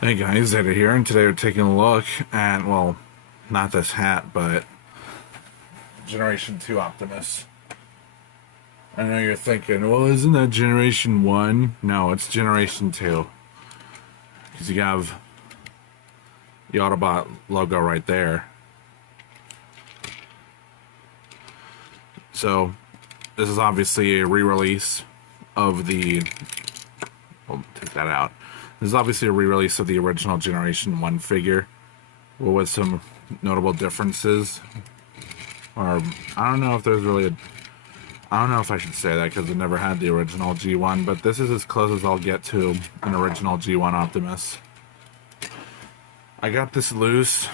Hey guys, Eddie here, and today we're taking a look at, well, not this hat, but Generation 2 Optimus. I know you're thinking, well, isn't that Generation 1? No, it's Generation 2. Because you have the Autobot logo right there. So, this is obviously a re-release of the... We'll take that out. This is obviously a re-release of the original Generation 1 figure, with some notable differences. Or, I don't know if there's really a... I don't know if I should say that because I never had the original G1, but this is as close as I'll get to an original G1 Optimus. I got this loose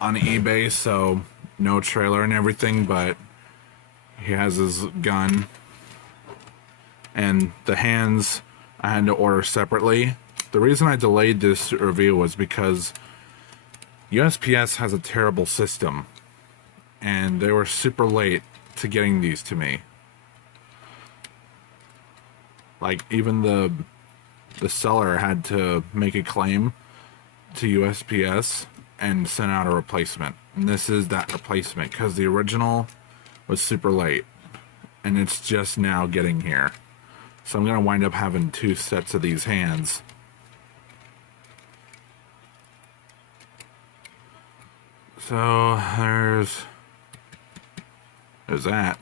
on eBay, so no trailer and everything, but he has his gun. And the hands I had to order separately. The reason I delayed this review was because USPS has a terrible system, and they were super late to getting these to me. Like, even the seller had to make a claim to USPS and send out a replacement. And this is that replacement, because the original was super late, and it's just now getting here. So I'm going to wind up having two sets of these hands. So there's that.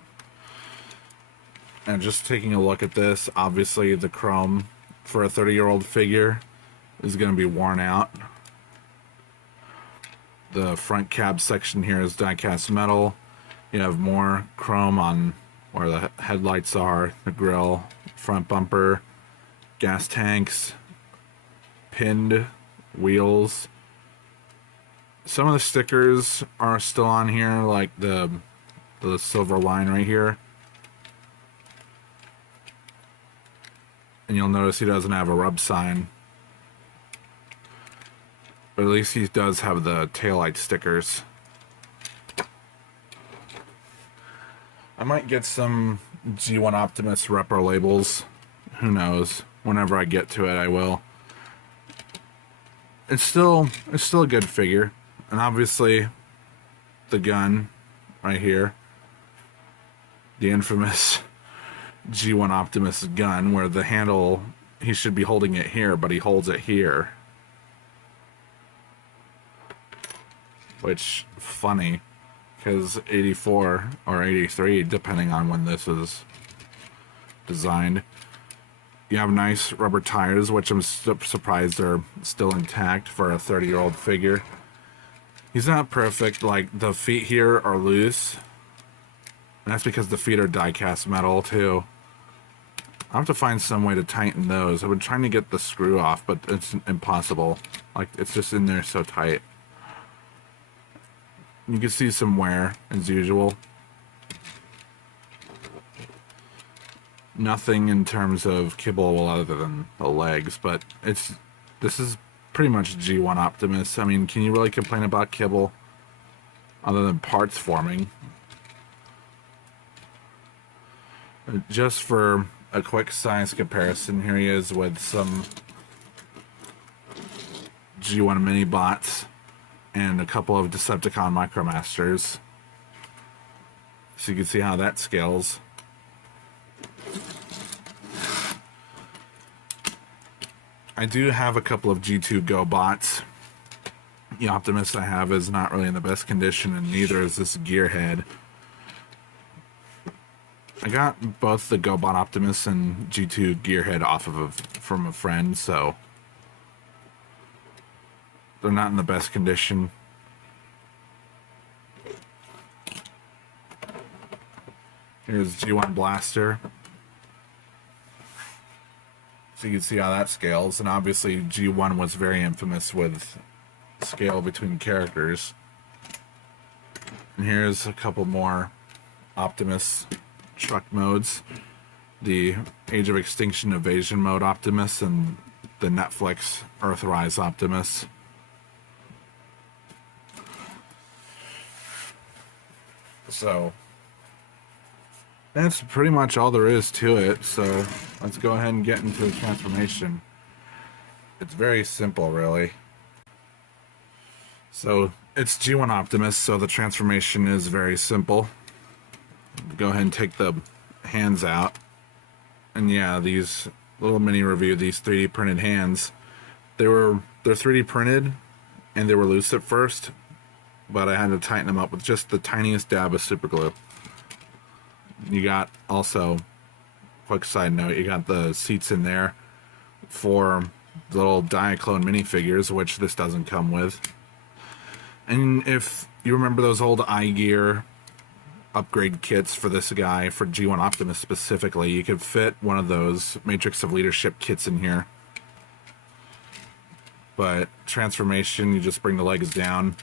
And just taking a look at this, obviously the chrome for a 30-year-old figure is going to be worn out. The front cab section here is die-cast metal. You have more chrome on where the headlights are, the grille, front bumper, gas tanks, pinned wheels. Some of the stickers are still on here, like the silver line right here. And you'll notice he doesn't have a rub sign. But at least he does have the taillight stickers. I might get some G1 Optimus repro labels. Who knows? Whenever I get to it, I will. It's still a good figure. And obviously, the gun right here. The infamous G1 Optimus gun, where the handle, he should be holding it here, but he holds it here. Which, funny, because 84 or 83, depending on when this is designed. You have nice rubber tires, which I'm surprised are still intact for a 30-year-old figure. He's not perfect, like the feet here are loose. And that's because the feet are die-cast metal too. I'll have to find some way to tighten those. I've been trying to get the screw off, but it's impossible. Like, it's just in there so tight. You can see some wear, as usual. Nothing in terms of kibble other than the legs, but this is pretty much G1 Optimus. I mean, can you really complain about kibble other than parts forming? Just for a quick size comparison, here he is with some G1 mini bots and a couple of Decepticon Micromasters. So you can see how that scales. I do have a couple of G2 Go bots. The Optimus I have is not really in the best condition, and neither is this Gearhead. I got both the GoBot Optimus and G2 Gearhead off of from a friend, so they're not in the best condition. Here's G1 Blaster. So you can see how that scales, and obviously G1 was very infamous with scale between characters. And here's a couple more Optimus truck modes. The Age of Extinction Evasion mode Optimus and the Netflix Earthrise Optimus. So that's pretty much all there is to it, so let's go ahead and get into the transformation. it's very simple, really. So it's G1 Optimus, so the transformation is very simple. Go ahead and take the hands out. And yeah, these little mini review, these 3D printed hands, they're 3D printed and they were loose at first, but I had to tighten them up with just the tiniest dab of super glue. You got also, quick side note, you got the seats in there for the little Diaclone minifigures, which this doesn't come with. And if you remember those old iGear upgrade kits for this guy, for G1 Optimus specifically, you could fit one of those Matrix of Leadership kits in here. But transformation, you just bring the legs down,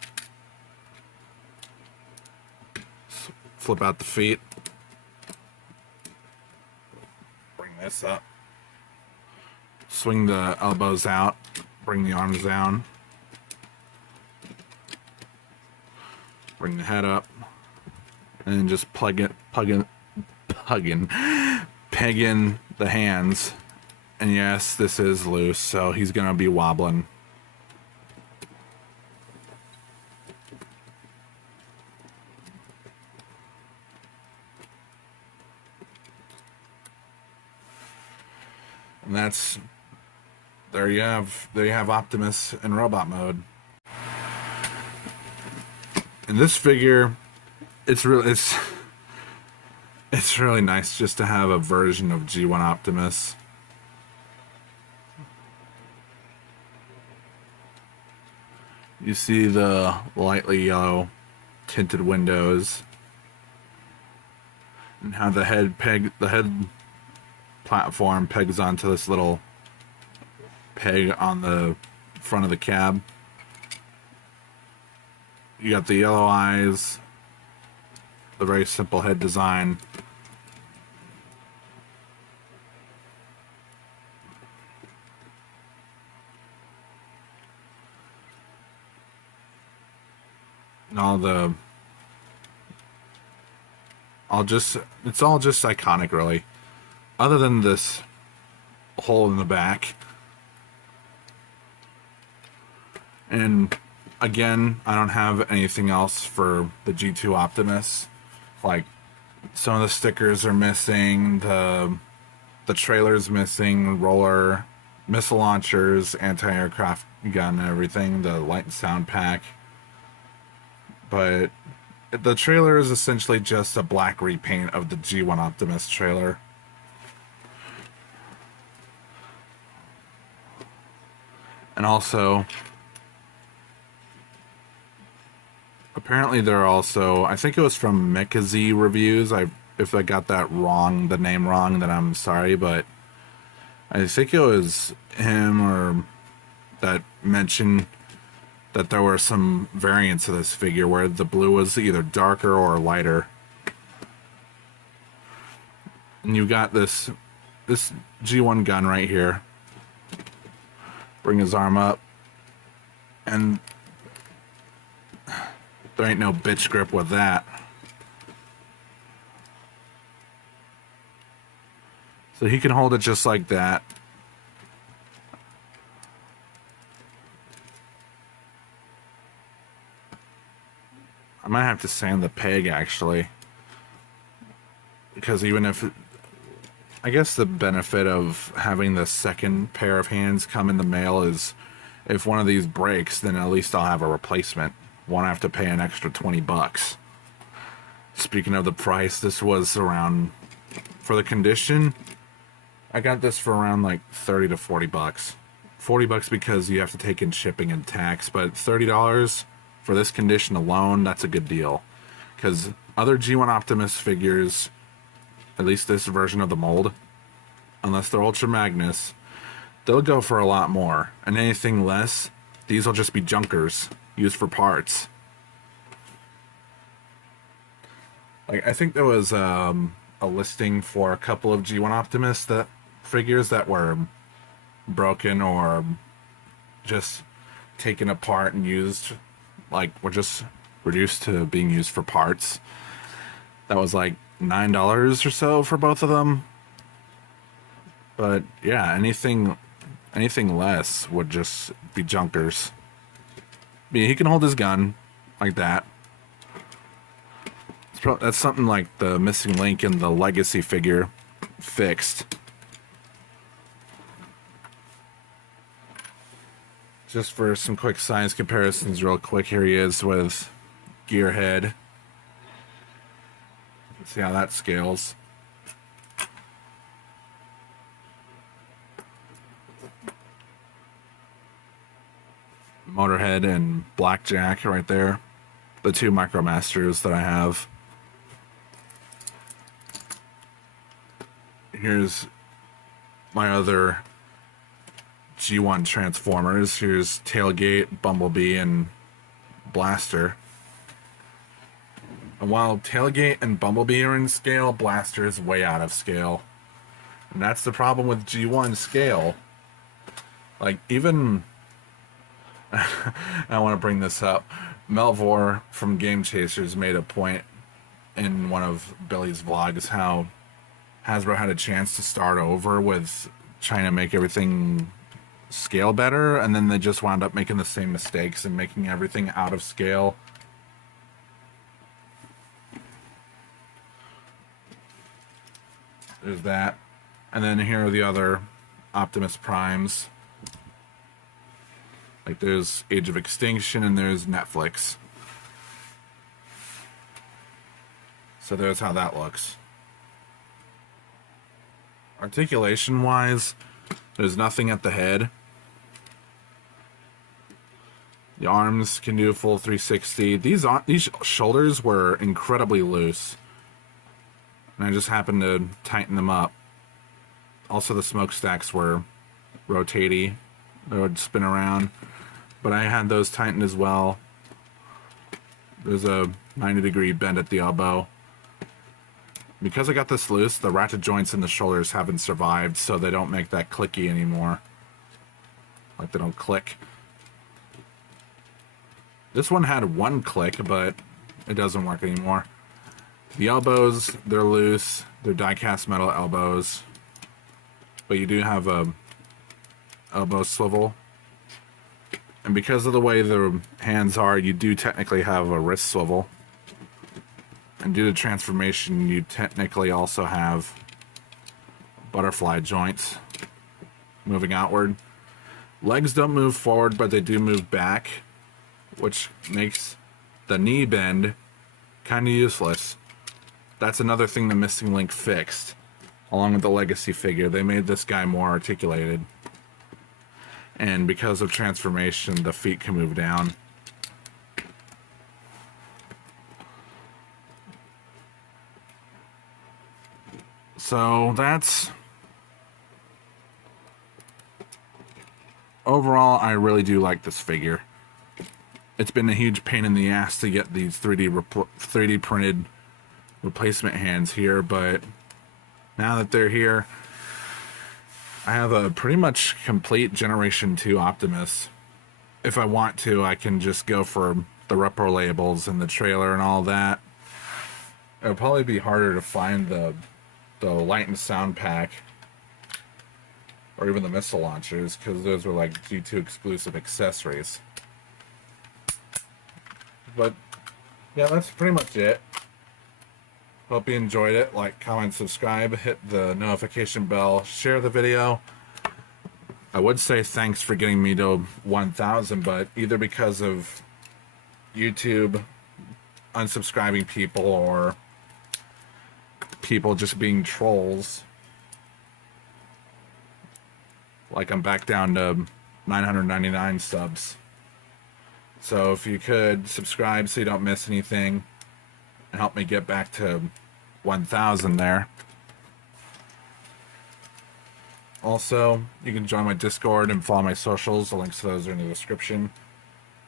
flip out the feet, bring this up, swing the elbows out, bring the arms down, bring the head up, and then just peg in the hands. And yes, this is loose, so he's gonna be wobbling. And that's, there you have Optimus in robot mode. And this figure, it's really nice just to have a version of G1 Optimus. You see the lightly yellow tinted windows, and how the head platform pegs onto this little peg on the front of the cab. You got the yellow eyes, the very simple head design. And it's all just iconic, really. Other than this hole in the back. And again, I don't have anything else for the G2 Optimus. Like, some of the stickers are missing, the trailer's missing, roller, missile launchers, anti-aircraft gun and everything, the light and sound pack. But the trailer is essentially just a black repaint of the G1 Optimus trailer. And also, apparently there are also, I think it was from Mechaz Reviews. If I got that wrong, the name wrong, then I'm sorry, but I think it was him or that mentioned that there were some variants of this figure where the blue was either darker or lighter. And you got this G1 gun right here. Bring his arm up, and there ain't no bitch grip with that. So he can hold it just like that. I might have to sand the peg, actually, because even if I guess the benefit of having the second pair of hands come in the mail is if one of these breaks, then at least I'll have a replacement. Won't have to pay an extra 20 bucks. Speaking of the price, this was around, for the condition, I got this for around like 30 to 40 bucks. 40 bucks because you have to take in shipping and tax, but $30 for this condition alone, that's a good deal. Because other G1 Optimus figures, at least this version of the mold, unless they're Ultra Magnus, they'll go for a lot more. And anything less, these will just be junkers used for parts. Like, I think there was a listing for a couple of G1 Optimus figures that were broken or just taken apart and used, like, were just reduced to being used for parts. That was like $9 or so for both of them. But yeah, anything Anything less would just be junkers. I mean, he can hold his gun like that. That's something like the missing link in the legacy figure fixed. Just for some quick size comparisons real quick, here he is with Gearhead. Let's see how that scales. Motorhead and Blackjack right there. The two Micromasters that I have. Here's my other G1 Transformers. Here's Tailgate, Bumblebee, and Blaster. And while Tailgate and Bumblebee are in scale, Blaster is way out of scale. And that's the problem with G1 scale. Like, even... I want to bring this up. Melvor from Game Chasers made a point in one of Billy's vlogs how Hasbro had a chance to start over with trying to make everything scale better, and then they just wound up making the same mistakes and making everything out of scale. There's that. And then here are the other Optimus Primes. Like there's Age of Extinction and there's Netflix. So there's how that looks. Articulation wise, there's nothing at the head. The arms can do a full 360. These shoulders were incredibly loose. And I just happened to tighten them up. Also the smokestacks were rotatey. They would spin around. But I had those tightened as well. There's a 90-degree bend at the elbow. Because I got this loose, the ratchet joints in the shoulders haven't survived, so they don't make that clicky anymore. Like they don't click. This one had one click, but it doesn't work anymore. The elbows, they're loose. They're die-cast metal elbows. But you do have a elbow swivel. And because of the way the hands are, you do technically have a wrist swivel. And due to transformation, you technically also have butterfly joints moving outward. Legs don't move forward, but they do move back, which makes the knee bend kind of useless. That's another thing the Missing Link fixed, along with the Legacy figure. They made this guy more articulated. And because of transformation, the feet can move down. So that's... Overall, I really do like this figure. It's been a huge pain in the ass to get these 3D printed replacement hands here, but now that they're here, I have a pretty much complete Generation 2 Optimus. If I want to, I can just go for the repro labels and the trailer and all that. It would probably be harder to find the light and sound pack or even the missile launchers, because those were like G2 exclusive accessories. But yeah, that's pretty much it. Hope you enjoyed it. Like, comment, subscribe, hit the notification bell, share the video. I would say thanks for getting me to 1,000, but either because of YouTube unsubscribing people or people just being trolls, like I'm back down to 999 subs. So if you could subscribe so you don't miss anything and help me get back to 1,000 there. Also, you can join my Discord and follow my socials. The links to those are in the description.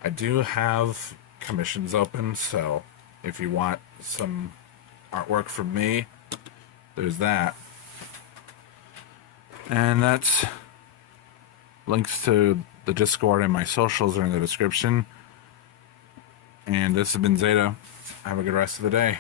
I do have commissions open, so if you want some artwork from me, there's that. And that's links to the Discord and my socials are in the description. And this has been Zeta. Have a good rest of the day.